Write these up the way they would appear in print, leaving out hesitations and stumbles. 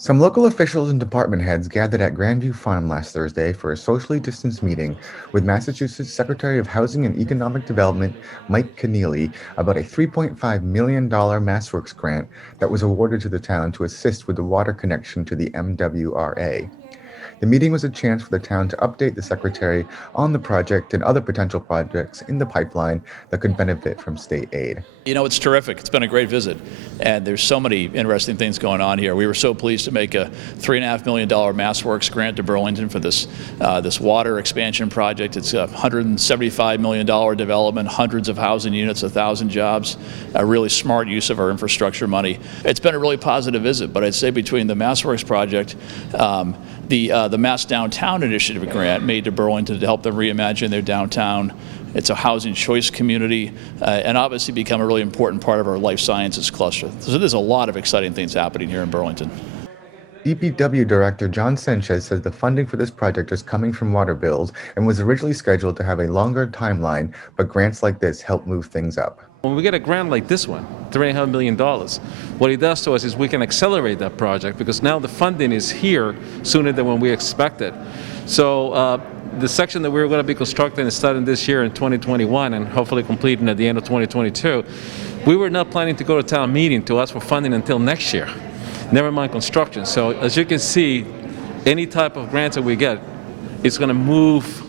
Some local officials and department heads gathered at Grandview Farm last Thursday for a socially distanced meeting with Massachusetts Secretary of Housing and Economic Development Mike Kennealy about a $3.5 million MassWorks grant that was awarded to the town to assist with the water connection to the MWRA. The meeting was a chance for the town to update the secretary on the project and other potential projects in the pipeline that could benefit from state aid. You know, it's terrific. It's been a great visit, and there's so many interesting things going on here. We were so pleased to make a $3.5 million MassWorks grant to Burlington for this water expansion project. It's a $175 million development, hundreds of housing units, 1,000 jobs, a really smart use of our infrastructure money. It's been a really positive visit, but I'd say between the MassWorks project, the Mass Downtown Initiative grant made to Burlington to help them reimagine their downtown. It's a housing choice community, and obviously become a really important part of our life sciences cluster. So there's a lot of exciting things happening here in Burlington. DPW Director John Sanchez says the funding for this project is coming from water bills and was originally scheduled to have a longer timeline, but grants like this help move things up. When we get a grant like this one, $3.5 million, what it does to us is we can accelerate that project because now the funding is here sooner than when we expected. So the section that we're going to be constructing and starting this year in 2021 and hopefully completing at the end of 2022, we were not planning to go to town meeting to ask for funding until next year, never mind construction. So as you can see, any type of grants that we get, it's going to move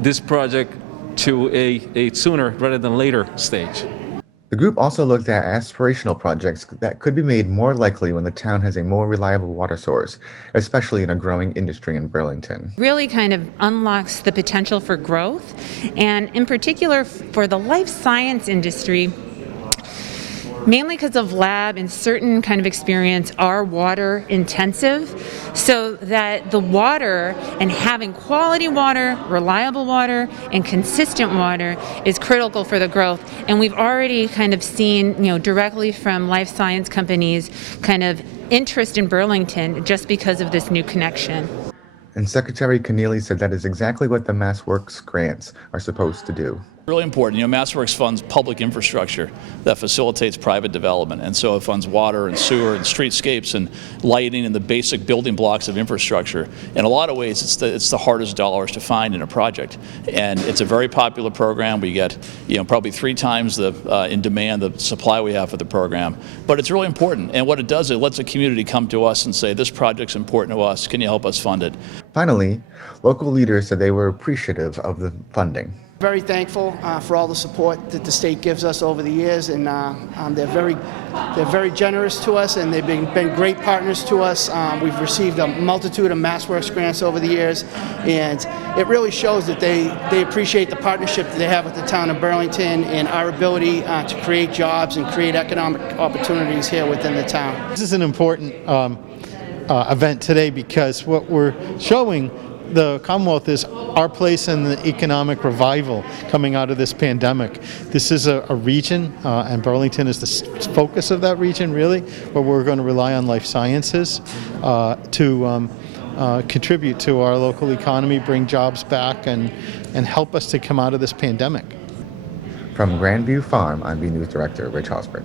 this project to a sooner rather than later stage. The group also looked at aspirational projects that could be made more likely when the town has a more reliable water source, especially in a growing industry in Burlington. Really kind of unlocks the potential for growth, and in particular for the life science industry, mainly because of lab and certain kind of experience are water intensive, so that the water and having quality water, reliable water, and consistent water is critical for the growth. And we've already kind of seen, directly from life science companies kind of interest in Burlington just because of this new connection. And Secretary Kennealy said that is exactly what the MassWorks grants are supposed to do. Really important. MassWorks funds public infrastructure that facilitates private development, and so it funds water and sewer and streetscapes and lighting and the basic building blocks of infrastructure. In a lot of ways, it's the hardest dollars to find in a project, and it's a very popular program. We get probably 3 times the in demand the supply we have for the program, but it's really important. And what it does, it lets the community come to us and say, this project's important to us. Can you help us fund it? Finally, local leaders said they were appreciative of the funding. Very thankful for all the support that the state gives us over the years, and they're very generous to us, and they've been great partners to us. We've received a multitude of MassWorks grants over the years, and it really shows that they appreciate the partnership that they have with the town of Burlington and our ability to create jobs and create economic opportunities here within the town. This is an important event today because what we're showing the Commonwealth is our place in the economic revival coming out of this pandemic. This is a region, and Burlington is the focus of that region, really, where we're going to rely on life sciences to contribute to our local economy, bring jobs back, and help us to come out of this pandemic. From Grandview Farm, I'm B News Director Rich Hosbert.